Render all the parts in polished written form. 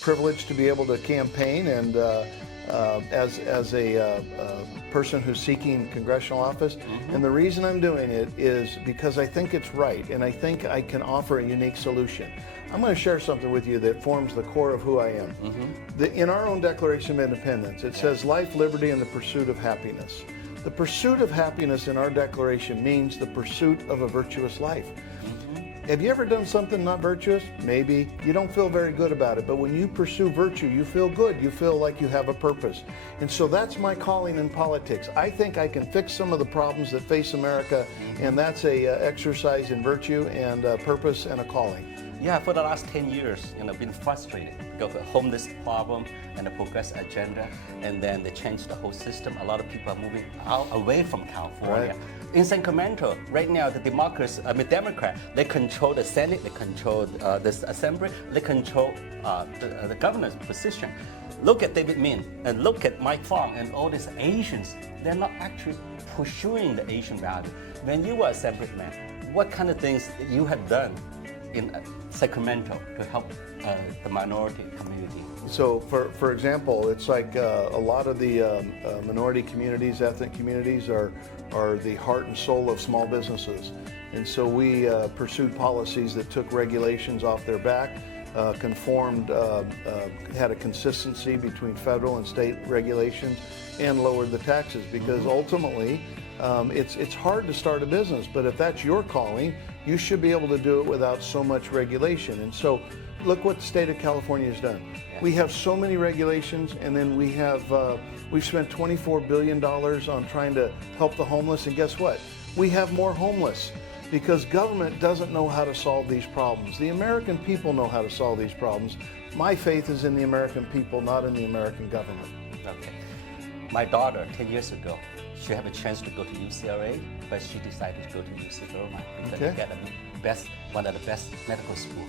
privileged to be able to campaign and as a person who's seeking congressional office. And the reason I'm doing it is because I think it's right, and I think I can offer a unique solution. I'm going to share something with you that forms the core of who I am. In our own Declaration of Independence, it says life, liberty, and the pursuit of happiness. The pursuit of happiness in our declaration means the pursuit of a virtuous life. Have you ever done something not virtuous? Maybe. You don't feel very good about it, but when you pursue virtue, you feel good. You feel like you have a purpose. And so that's my calling in politics. I think I can fix some of the problems that face America, and that's a exercise in virtue and purpose and a calling. Yeah, for the last 10 years, been frustrated because of the homeless problem and the progress agenda, and then they changed the whole system. A lot of people are moving away from California. Right. In Sacramento, right now, the Democrat, they control the Senate, they control the Assembly, they control the governor's position. Look at David Min and look at Mike Fong and all these Asians. They're not actually pursuing the Asian value. When you were Assemblyman, what kind of things you have done in Sacramento to help the minority community? So, for example, it's like a lot of the minority communities, ethnic communities are the heart and soul of small businesses. And so we pursued policies that took regulations off their back, conformed, had a consistency between federal and state regulations, and lowered the taxes because ultimately it's hard to start a business, but if that's your calling, you should be able to do it without so much regulation. And so look what the state of California has done. We have so many regulations, and then we've spent $24 billion on trying to help the homeless, and guess what? We have more homeless because government doesn't know how to solve these problems. The American people know how to solve these problems. My faith is in the American people, not in the American government. Okay. My daughter, 10 years ago, she had a chance to go to UCLA, but she decided to go to UC Irvine because they get one of the best medical schools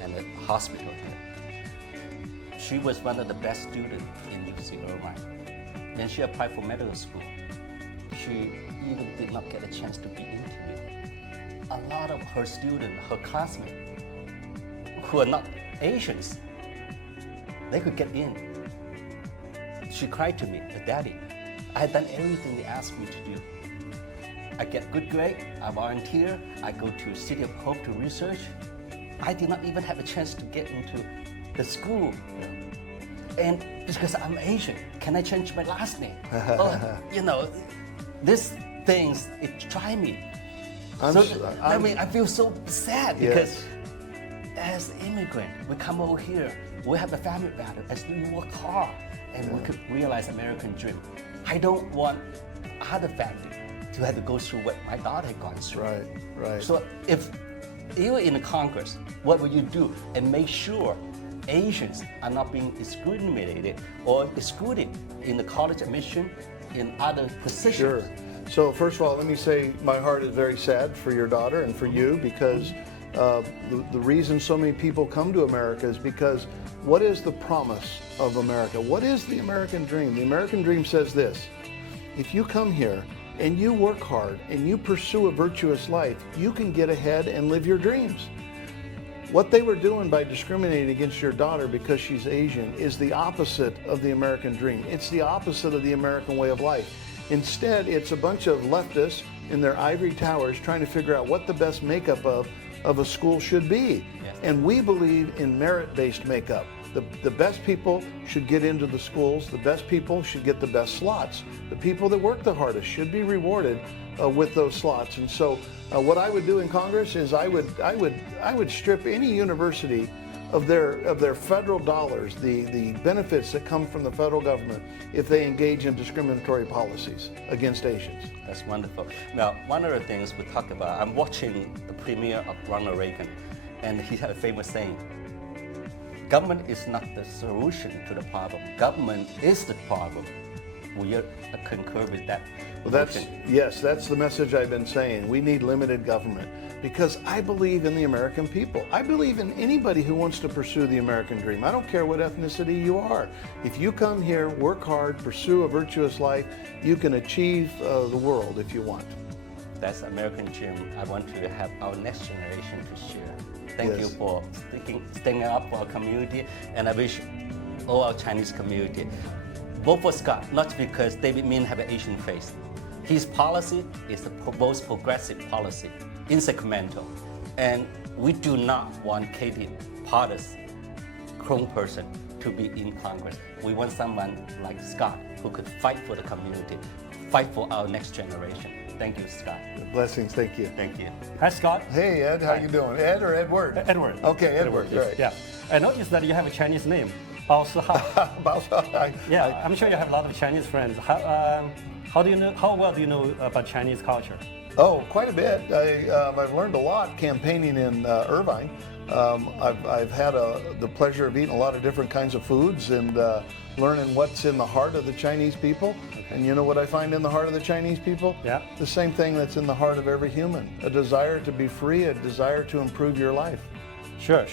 and a hospital here. She was one of the best students in UC Irvine. When she applied for medical school, she even did not get a chance to be interviewed. A lot of her students, her classmates, who are not Asians, they could get in. She cried to me, Daddy, I had done everything they asked me to do. I get good grade, I volunteer, I go to City of Hope to research. I did not even have a chance to get into the school. And because I'm Asian, can I change my last name? These things, it drive me. I feel so sad because as immigrant, we come over here, we have a family value, as we work hard, and we could realize American dream. I don't want other family to have to go through what my daughter had gone through. Right. So if you were in the Congress, what would you do and make sure Asians are not being discriminated or excluded in the college admission, in other positions? Sure. So first of all, let me say my heart is very sad for your daughter and for you because the reason so many people come to America is because what is the promise of America? What is the American dream? The American dream says this: if you come here and you work hard and you pursue a virtuous life, you can get ahead and live your dreams. What they were doing by discriminating against your daughter because she's Asian is the opposite of the American dream. It's the opposite of the American way of life. Instead, it's a bunch of leftists in their ivory towers trying to figure out what the best makeup of a school should be. Yes. And we believe in merit-based makeup. The best people should get into the schools. The best people should get the best slots. The people that work the hardest should be rewarded with those slots. And so what I would do in Congress is I would strip any university of their federal dollars, the benefits that come from the federal government, if they engage in discriminatory policies against Asians. That's wonderful. Now, one of the things we talked about, I'm watching the premiere of Ronald Reagan, and he had a famous saying: government is not the solution to the problem. Government is the problem. Will you concur with that? Well, that's the message I've been saying. We need limited government because I believe in the American people. I believe in anybody who wants to pursue the American dream. I don't care what ethnicity you are. If you come here, work hard, pursue a virtuous life, you can achieve the world if you want. That's American dream I want to have our next generation to share. Thank Yes. you for standing up for our community, and I wish all our Chinese community vote for Scott, not because David Min have an Asian face. His policy is the most progressive policy in Sacramento, and we do not want Katie Potter's clone person to be in Congress. We want someone like Scott who could fight for the community, fight for our next generation. Thank you, Scott. Blessings. Thank you. Thank you. Hi, Scott. Hey, Ed. How Hi. you doing? Ed or Edward? Edward. Okay, Edward. Yes. Right. Yeah. I noticed that you have a Chinese name, Bao Sihao. Yeah, I'm sure you have a lot of Chinese friends. How well do you know about Chinese culture? Oh, quite a bit. I've learned a lot campaigning in Irvine. I've had the pleasure of eating a lot of different kinds of foods and learning what's in the heart of the Chinese people. Okay. And you know what I find in the heart of the Chinese people? Yeah. The same thing that's in the heart of every human, a desire to be free, a desire to improve your life. Sure.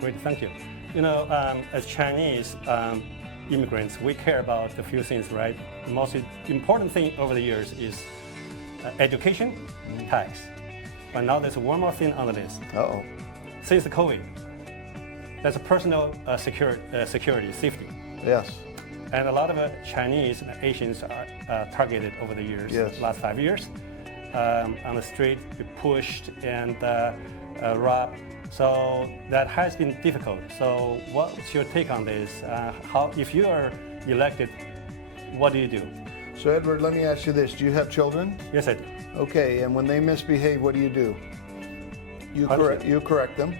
Great, thank you. You know, as Chinese immigrants, we care about a few things, right? The most important thing over the years is education, tax. But now there's one more thing on the list. Uh-oh. Since the COVID, there's a personal security, safety. Yes. And a lot of Chinese and Asians are targeted over the years, Yes. last 5 years. On the street, be pushed and robbed. So that has been difficult. So what's your take on this? If you are elected, what do you do? So Edward, let me ask you this. Do you have children? Yes, I do. Okay, and when they misbehave, what do? You correct them,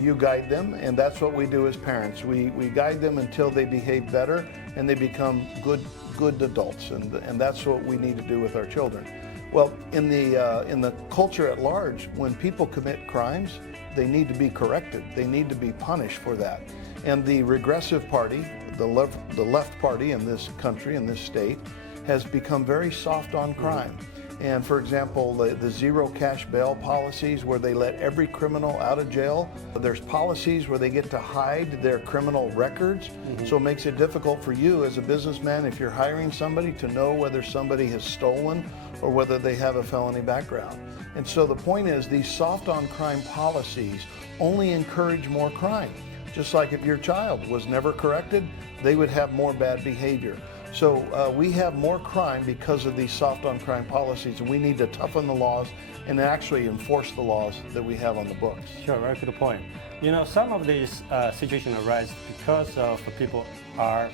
you guide them, and that's what we do as parents. We guide them until they behave better and they become good adults, and that's what we need to do with our children. Well, in the culture at large, when people commit crimes, they need to be corrected. They need to be punished for that. And the regressive party, the left party in this country, in this state, has become very soft on crime. And for example, the zero cash bail policies where they let every criminal out of jail. There's policies where they get to hide their criminal records. So it makes it difficult for you as a businessman, if you're hiring somebody, to know whether somebody has stolen or whether they have a felony background. And so the point is, these soft on crime policies only encourage more crime. Just like if your child was never corrected, they would have more bad behavior. So we have more crime because of these soft on crime policies, and we need to toughen the laws and actually enforce the laws that we have on the books. Sure, very good point. You know, some of these situations arise because of the people are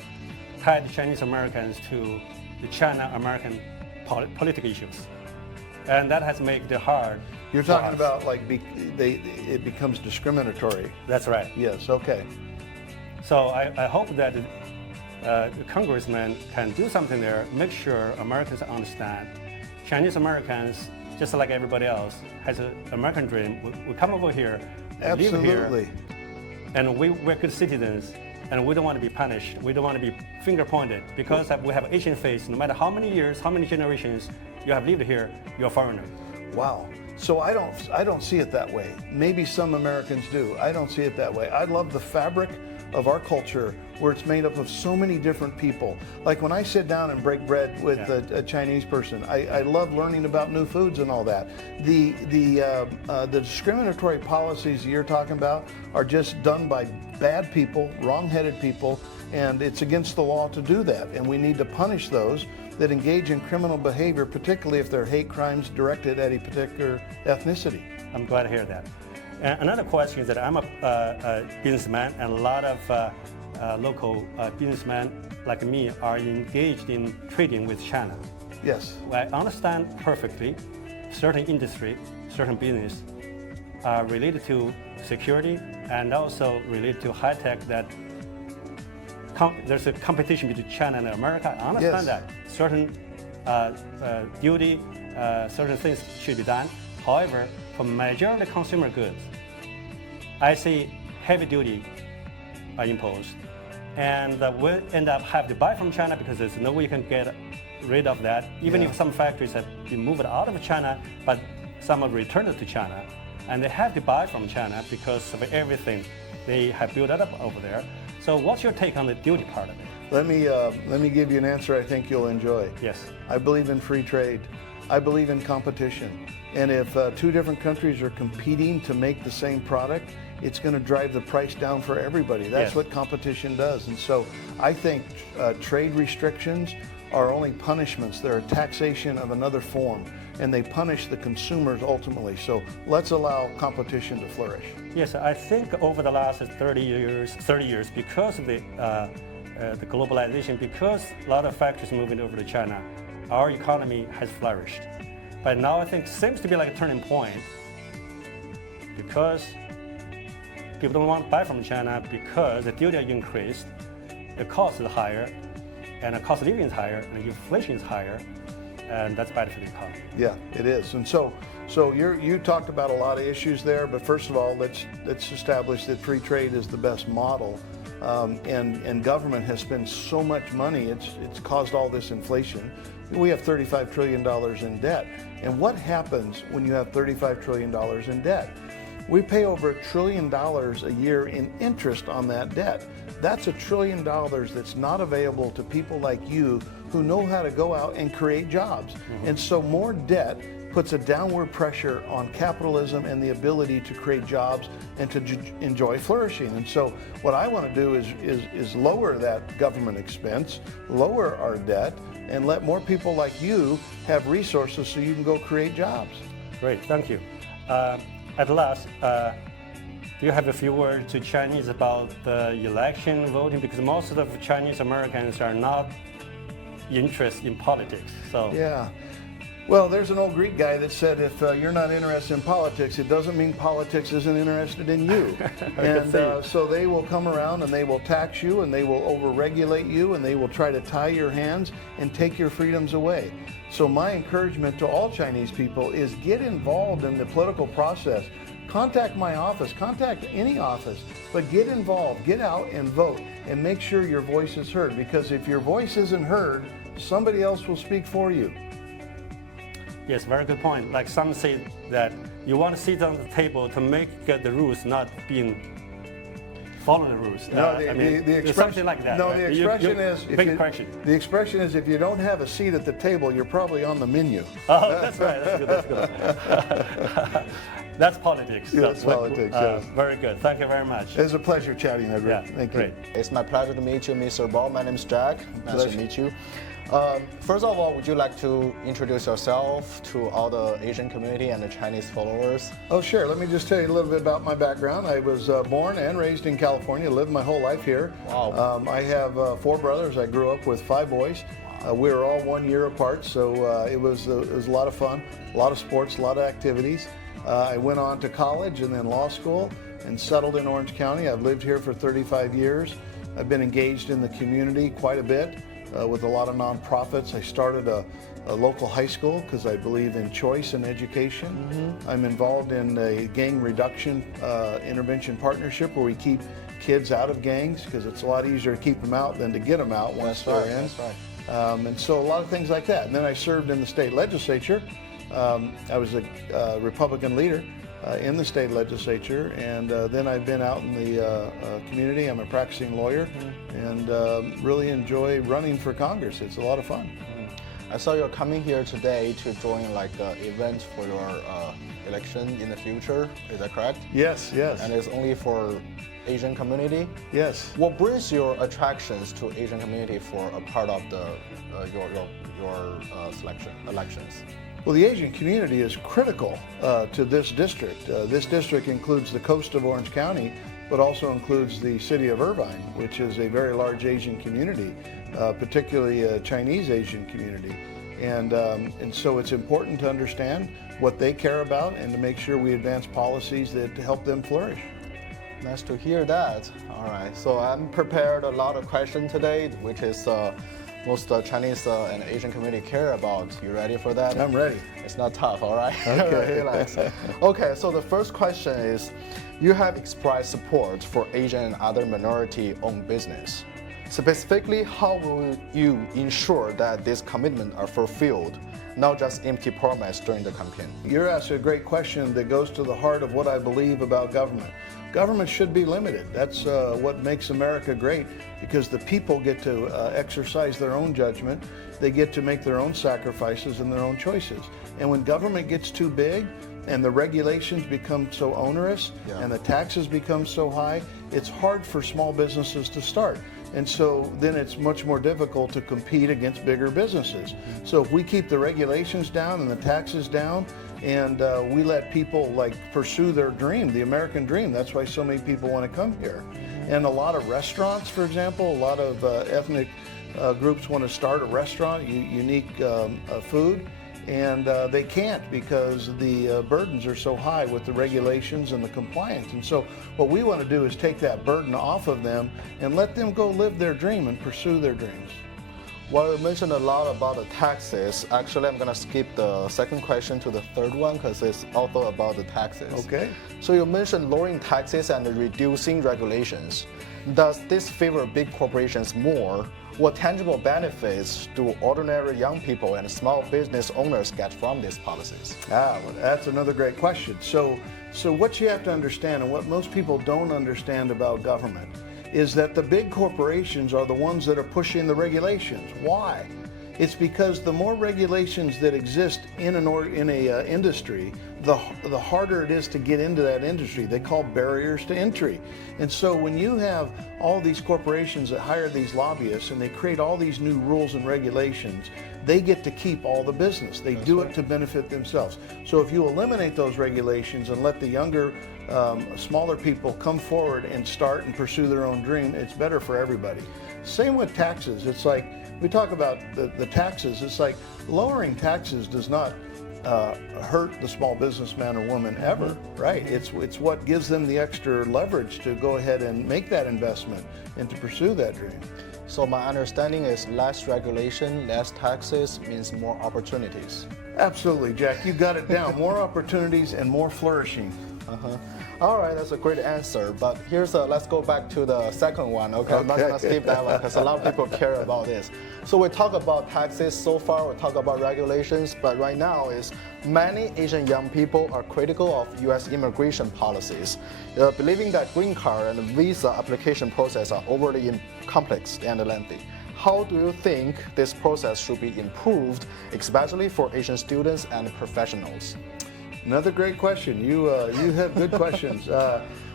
tied Chinese Americans to the China-American political issues. And that has made it hard. You're for talking us. about like it becomes discriminatory. That's right. Yes, okay. So I hope that the congressman can do something there, make sure Americans understand. Chinese Americans, just like everybody else, has an American dream. We come over here, live Absolutely. here, and we're good citizens, and we don't want to be punished. We don't want to be finger pointed because we have Asian face. No matter how many years, how many generations you have lived here, you're a foreigner. Wow. So I don't see it that way. Maybe some Americans do. I don't see it that way. I love the fabric of our culture where it's made up of so many different people. Like when I sit down and break bread with a Chinese person, I love learning about new foods and all that. The discriminatory policies you're talking about are just done by bad people, wrong-headed people, and it's against the law to do that. And we need to punish those that engage in criminal behavior, particularly if they're hate crimes directed at a particular ethnicity. I'm glad to hear that. And another question is that I'm a businessman, and a lot of local businessmen like me are engaged in trading with China. Yes. I understand perfectly certain industry, certain business are related to security and also related to high tech that there's a competition between China and America. I understand that. Certain duty, certain things should be done. However, for majority consumer goods, I see heavy duty are imposed. And we'll end up having to buy from China because there's no way you can get rid of that. Even if some factories have been moved out of China, but some are returned to China. And they have to buy from China because of everything they have built up over there. So what's your take on the duty part of it? Let me give you an answer I think you'll enjoy. Yes. I believe in free trade. I believe in competition. And if two different countries are competing to make the same product, it's going to drive the price down for everybody. That's what competition does. And so I think trade restrictions are only punishments. They're a taxation of another form, and they punish the consumers ultimately. So let's allow competition to flourish. Yes, I think over the last 30 years, because of the globalization, because a lot of factories moving over to China, our economy has flourished. But now I think seems to be like a turning point because people don't want to buy from China because the duty increased, the cost is higher, and the cost of living is higher, and the inflation is higher, and that's bad for the economy. Yeah, it is. And so you talked about a lot of issues there, but first of all, let's establish that free trade is the best model. And government has spent so much money, it's caused all this inflation. We have $35 trillion in debt. And what happens when you have $35 trillion in debt? We pay over $1 trillion a year in interest on that debt. That's $1 trillion that's not available to people like you who know how to go out and create jobs. And so more debt puts a downward pressure on capitalism and the ability to create jobs and to enjoy flourishing. And so what I want to do is lower that government expense, lower our debt, and let more people like you have resources so you can go create jobs. Great, thank you. At last, do you have a few words to Chinese about the election voting? Because most of the Chinese Americans are not interested in politics. So yeah. Well, there's an old Greek guy that said, if you're not interested in politics, it doesn't mean politics isn't interested in you. And so they will come around and they will tax you and they will overregulate you and they will try to tie your hands and take your freedoms away. So my encouragement to all Chinese people is get involved in the political process. Contact my office, contact any office, but get involved, get out and vote and make sure your voice is heard, because if your voice isn't heard, somebody else will speak for you. Yes, very good point. Like some say that you want to sit on the table to make the rules not being following the rules. No, the expression, something like that. No, right? the expression is the expression is if you don't have a seat at the table, you're probably on the menu. Oh, that's right. That's good. That's good. That's politics. Yeah, that's politics. Yes. Very good. Thank you very much. It was a pleasure chatting, Edward. Yeah, Thank great. you. It's my pleasure to meet you, Mr. Baugh. My name is Jack. Nice to meet you. First of all, would you like to introduce yourself to all the Asian community and the Chinese followers? Oh, sure. Let me just tell you a little bit about my background. I was born and raised in California, lived my whole life here. Wow. I have 4 brothers. I grew up with 5 boys. We were all 1 year apart, so it was a lot of fun, a lot of sports, a lot of activities. I went on to college and then law school and settled in Orange County. I've lived here for 35 years. I've been engaged in the community quite a bit. With a lot of nonprofits. I started a local high school because I believe in choice and education. I'm involved in a gang reduction intervention partnership where we keep kids out of gangs because it's a lot easier to keep them out than to get them out once they're in. That's right. And so a lot of things like that. And then I served in the state legislature. I was a Republican leader in the state legislature, and then I've been out in the community. I'm a practicing lawyer and really enjoy running for Congress. It's a lot of fun. I saw you're coming here today to join like an event for your election in the future. Is that correct? Yes, yes. And it's only for Asian community? Yes. What brings your attractions to Asian community for a part of the your elections? Well, the Asian community is critical to this district. This district includes the coast of Orange County, but also includes the city of Irvine, which is a very large Asian community, particularly a Chinese Asian community. And so it's important to understand what they care about and to make sure we advance policies that help them flourish. Nice to hear that. All right, so I'm prepared a lot of questions today, which is most Chinese and Asian community care about. You ready for that? I'm ready. It's not tough, all right? Okay. Relax. Okay, so the first question is, you have expressed support for Asian and other minority-owned business. Specifically, how will you ensure that these commitments are fulfilled, not just empty promise during the campaign? You're asking a great question that goes to the heart of what I believe about government. government should be limited. That's what makes America great, because the people get to exercise their own judgment. They get to make their own sacrifices and their own choices. And when government gets too big and the regulations become so onerous and the taxes become so high, it's hard for small businesses to start. And so then it's much more difficult to compete against bigger businesses. So if we keep the regulations down and the taxes down, and we let people pursue their dream, the American dream, that's why so many people want to come here. And a lot of restaurants, for example, a lot of ethnic groups want to start a restaurant, unique food, and they can't because the burdens are so high with the regulations and the compliance. And so what we want to do is take that burden off of them and let them go live their dream and pursue their dreams. Well, you mentioned a lot about the taxes. Actually, I'm going to skip the second question to the third one because it's also about the taxes. Okay. So you mentioned lowering taxes and reducing regulations. Does this favor big corporations more? What tangible benefits do ordinary young people and small business owners get from these policies? Well, that's another great question. So what you have to understand, and what most people don't understand about government, is that the big corporations are the ones that are pushing the regulations. Why? It's because the more regulations that exist in a industry, the harder it is to get into that industry. They call barriers to entry. And so when you have all these corporations that hire these lobbyists and they create all these new rules and regulations, they get to keep all the business. They do it to benefit themselves. So if you eliminate those regulations and let the younger, smaller people come forward and start and pursue their own dream, it's better for everybody. Same with taxes. It's like, we talk about the taxes, it's like lowering taxes does not hurt the small businessman or woman ever, right? It's what gives them the extra leverage to go ahead and make that investment and to pursue that dream. So my understanding is less regulation, less taxes means more opportunities. Absolutely, Jack. You got it down. More opportunities and more flourishing. All right, that's a great answer. But let's go back to the second one, okay? I'm not gonna skip that one because a lot of people care about this. So we talk about taxes so far, we talk about regulations, but right now is many Asian young people are critical of US immigration policies, believing that green card and visa application process are overly complex and lengthy. How do you think this process should be improved, especially for Asian students and professionals? Another great question. You have good questions.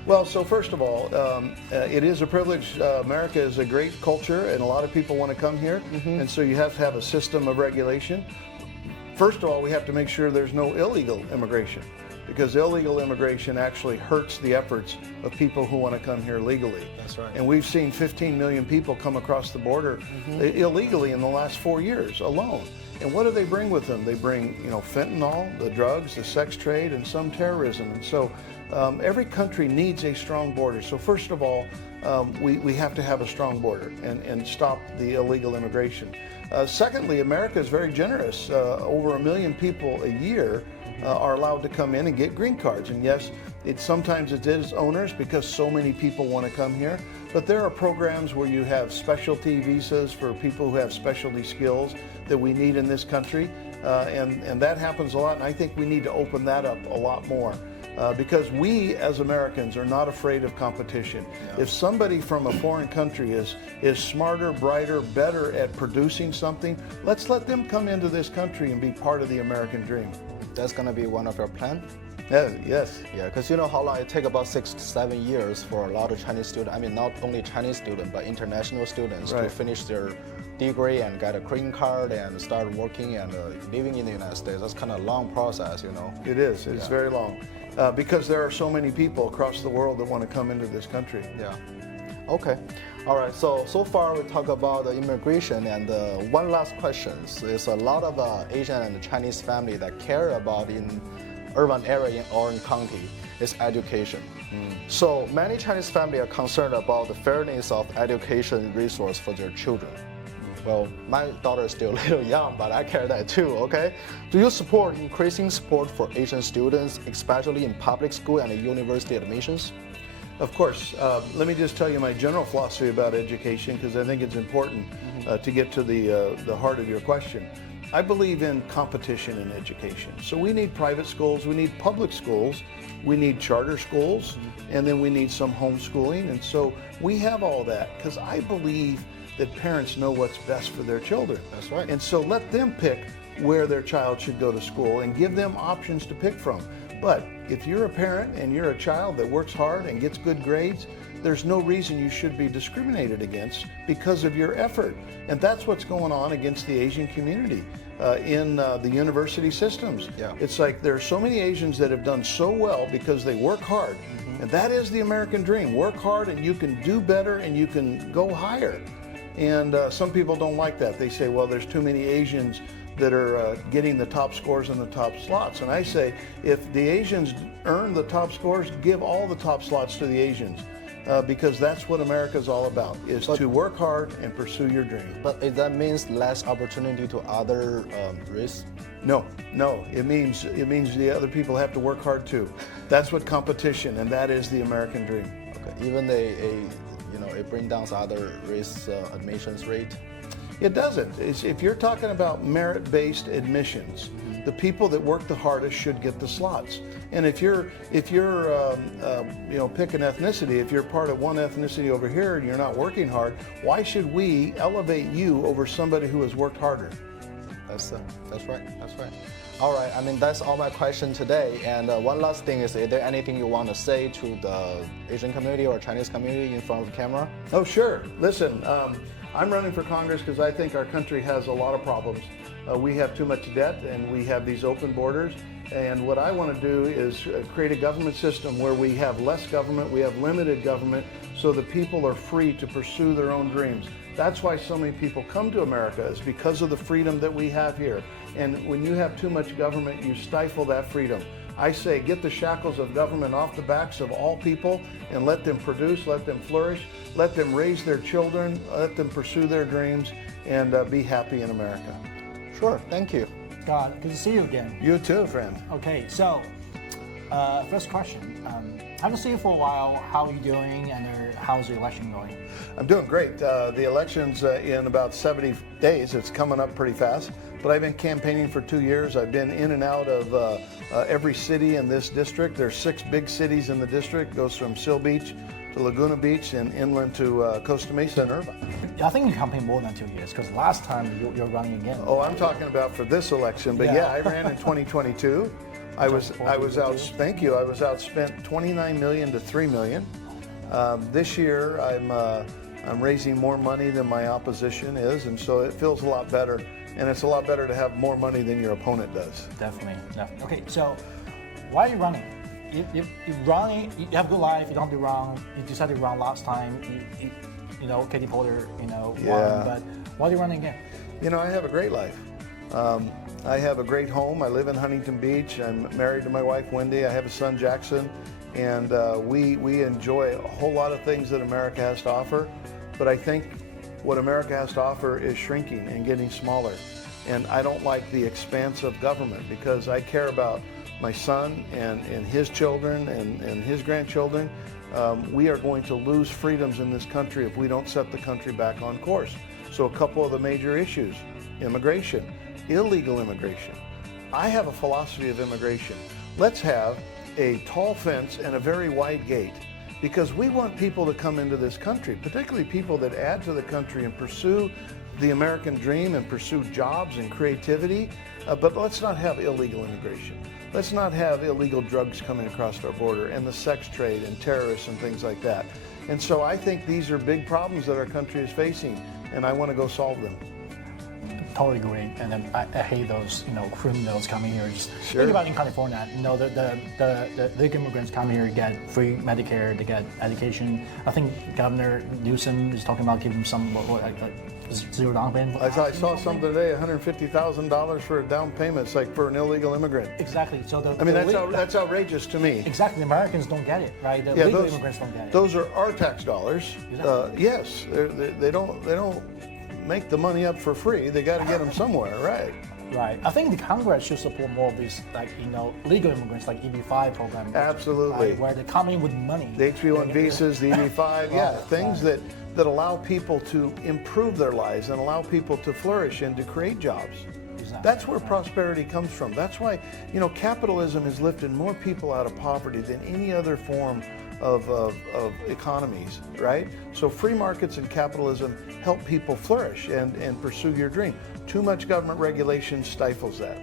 Well, so first of all, it is a privilege. America is a great culture, and a lot of people want to come here, and so you have to have a system of regulation. First of all, we have to make sure there's no illegal immigration, because illegal immigration actually hurts the efforts of people who want to come here legally. That's right. And we've seen 15 million people come across the border illegally in the last 4 years alone. And what do they bring with them? They bring, fentanyl, the drugs, the sex trade, and some terrorism. And so every country needs a strong border. So first of all, we have to have a strong border and stop the illegal immigration. Secondly, America is very generous. Over 1 million people a year are allowed to come in and get green cards. And yes, sometimes it is onerous because so many people want to come here. But there are programs where you have specialty visas for people who have specialty skills that we need in this country. And that happens a lot. And I think we need to open that up a lot more. Because we as Americans are not afraid of competition. If somebody from a foreign country is smarter, brighter, better at producing something, let's let them come into this country and be part of the American dream. That's going to be one of your plans? Yes. Yeah, because you know how long it takes about 6 to 7 years for a lot of Chinese students, I mean not only Chinese students, but international students to finish their degree and get a green card and start working and living in the United States. That's kind of a long process, It is. It's very long. Because there are so many people across the world that want to come into this country. Yeah. Okay. All right. So far we talk about the immigration, and one last question is a lot of Asian and Chinese family that care about in urban area in Orange County is education. So many Chinese families are concerned about the fairness of education resource for their children. Well, my daughter is still a little young, but I care that too, okay? Do you support increasing support for Asian students, especially in public school and university admissions? Of course. Let me just tell you my general philosophy about education, because I think it's important to get to the heart of your question. I believe in competition in education. So we need private schools, we need public schools, we need charter schools, and then we need some homeschooling. And so we have all that because I believe that parents know what's best for their children. That's right. And so let them pick where their child should go to school and give them options to pick from. But if you're a parent and you're a child that works hard and gets good grades, there's no reason you should be discriminated against because of your effort. And that's what's going on against the Asian community in the university systems. Yeah. It's like there are so many Asians that have done so well because they work hard. And that is the American dream. Work hard and you can do better and you can go higher. And some people don't like that. They say, well, there's too many Asians that are getting the top scores in the top slots. And I say, if the Asians earn the top scores, give all the top slots to the Asians. Because that's what America is all about, is to work hard and pursue your dream. But if that means less opportunity to other race? No, it means the other people have to work hard too. That's what competition, and that is the American dream. Okay. Even it brings down other race admissions rate? It doesn't. If you're talking about merit-based admissions, the people that work the hardest should get the slots. And if you're pick an ethnicity, if you're part of one ethnicity over here and you're not working hard, why should we elevate you over somebody who has worked harder? That's right. All right. I mean, that's all my question today. And one last thing is there anything you want to say to the Asian community or Chinese community in front of the camera? Oh, sure. Listen, I'm running for Congress because I think our country has a lot of problems. We have too much debt and we have these open borders. And what I want to do is create a government system where we have less government, we have limited government, so the people are free to pursue their own dreams. That's why so many people come to America, is because of the freedom that we have here. And when you have too much government, you stifle that freedom. I say get the shackles of government off the backs of all people and let them produce, let them flourish, let them raise their children, let them pursue their dreams, and be happy in America. Sure, thank you. God, good to see you again. You too, friend. Okay, so first question. Haven't seen you for a while. How are you doing, and how's the election going? I'm doing great. The election's in about 70 days. It's coming up pretty fast. But I've been campaigning for 2 years. I've been in and out of every city in this district. There's 6 big cities in the district. It goes from Seal Beach to Laguna Beach and inland to Costa Mesa and Irvine. I think you campaigned more than 2 years, because last time you're running again. Oh, I'm talking about for this election. But yeah, I ran in 2022. I was out. Thank you. I was outspent $29 million to $3 million. This year, I'm raising more money than my opposition is, and so it feels a lot better. And it's a lot better to have more money than your opponent does. Definitely. Okay, so why are you running? You have a good life. You don't do wrong. You decided to run last time. Katie Porter, won. But why are you running again? I have a great life. I have a great home. I live in Huntington Beach. I'm married to my wife, Wendy. I have a son, Jackson. And we enjoy a whole lot of things that America has to offer. But I think what America has to offer is shrinking and getting smaller. And I don't like the expanse of government because I care about my son and his children and his grandchildren. We are going to lose freedoms in this country if we don't set the country back on course. So a couple of the major issues: immigration, illegal immigration. I have a philosophy of immigration. Let's have a tall fence and a very wide gate, because we want people to come into this country, particularly people that add to the country and pursue the American dream and pursue jobs and creativity. But let's not have illegal immigration. Let's not have illegal drugs coming across our border and the sex trade and terrorists and things like that. And so I think these are big problems that our country is facing, and I want to go solve them. Totally agree. And then I hate those, criminals coming here. Just Sure. think about in California. The legal immigrants come here, get free Medicare, they get education. I think Governor Newsom is talking about giving some zero down payment. I saw something today, $150,000 for a down payment. It's like for an illegal immigrant. Exactly. So that's outrageous to me. Exactly. The Americans don't get it, right? The legal immigrants don't get it. Those are our tax dollars. Exactly. Yes, they don't make the money up for free. They got to get them somewhere, right? Right. I think the Congress should support more of these, legal immigrants, like EB-5 program. Absolutely. Right, where they come in with money. The H-1B visas, the EB-5, things that allow people to improve their lives and allow people to flourish and to create jobs. 100%. That's where prosperity comes from. That's why, capitalism has lifted more people out of poverty than any other form of economies, right? So free markets and capitalism help people flourish and pursue your dream. Too much government regulation stifles that.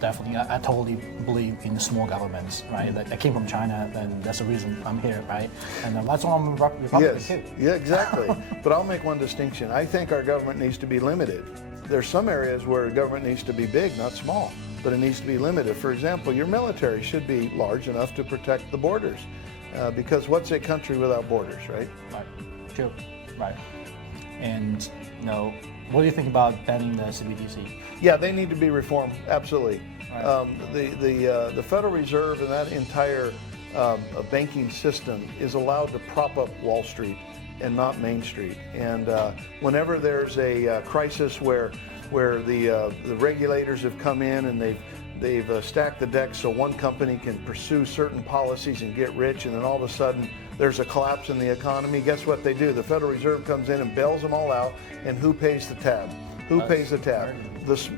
Definitely, I totally believe in the small governments, right? I came from China, and that's the reason I'm here, right? And that's why I'm a Republican Yes, too. yeah, exactly. But I'll make one distinction. I think our government needs to be limited. There's some areas where government needs to be big, not small, but it needs to be limited. For example, your military should be large enough to protect the borders, because what's a country without borders, right? Right. True. Right. And what do you think about banning the CBDC? Yeah, they need to be reformed. Absolutely. Right. The Federal Reserve and that entire banking system is allowed to prop up Wall Street and not Main Street. And whenever there's a crisis where the regulators have come in and they've stacked the deck so one company can pursue certain policies and get rich, and then all of a sudden there's a collapse in the economy, guess what they do? The Federal Reserve comes in and bails them all out, and who pays the tab? Who pays the tab?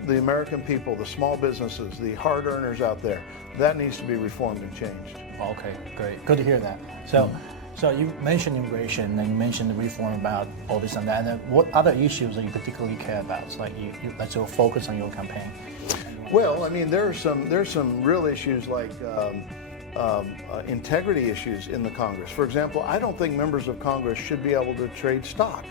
The American people, the small businesses, the hard earners out there. That needs to be reformed and changed. Okay, great. Good to hear that. So you mentioned immigration, and you mentioned the reform about all this and that. And what other issues that you particularly care about? It's like that's your focus on your campaign. Well, I mean, there's some real issues like integrity issues in the Congress. For example, I don't think members of Congress should be able to trade stock.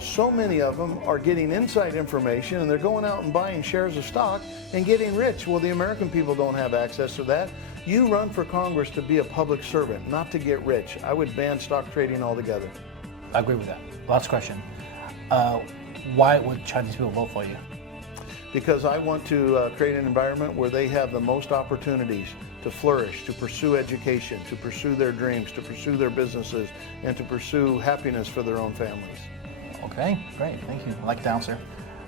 So many of them are getting inside information, and they're going out and buying shares of stock and getting rich. Well, the American people don't have access to that. You run for Congress to be a public servant, not to get rich. I would ban stock trading altogether. I agree with that. Last question. Why would Chinese people vote for you? Because I want to create an environment where they have the most opportunities to flourish, to pursue education, to pursue their dreams, to pursue their businesses, and to pursue happiness for their own families. Okay, great. Thank you. I like the answer.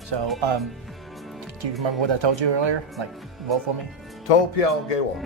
So, do you remember what I told you earlier? Like, vote for me? 投票给我。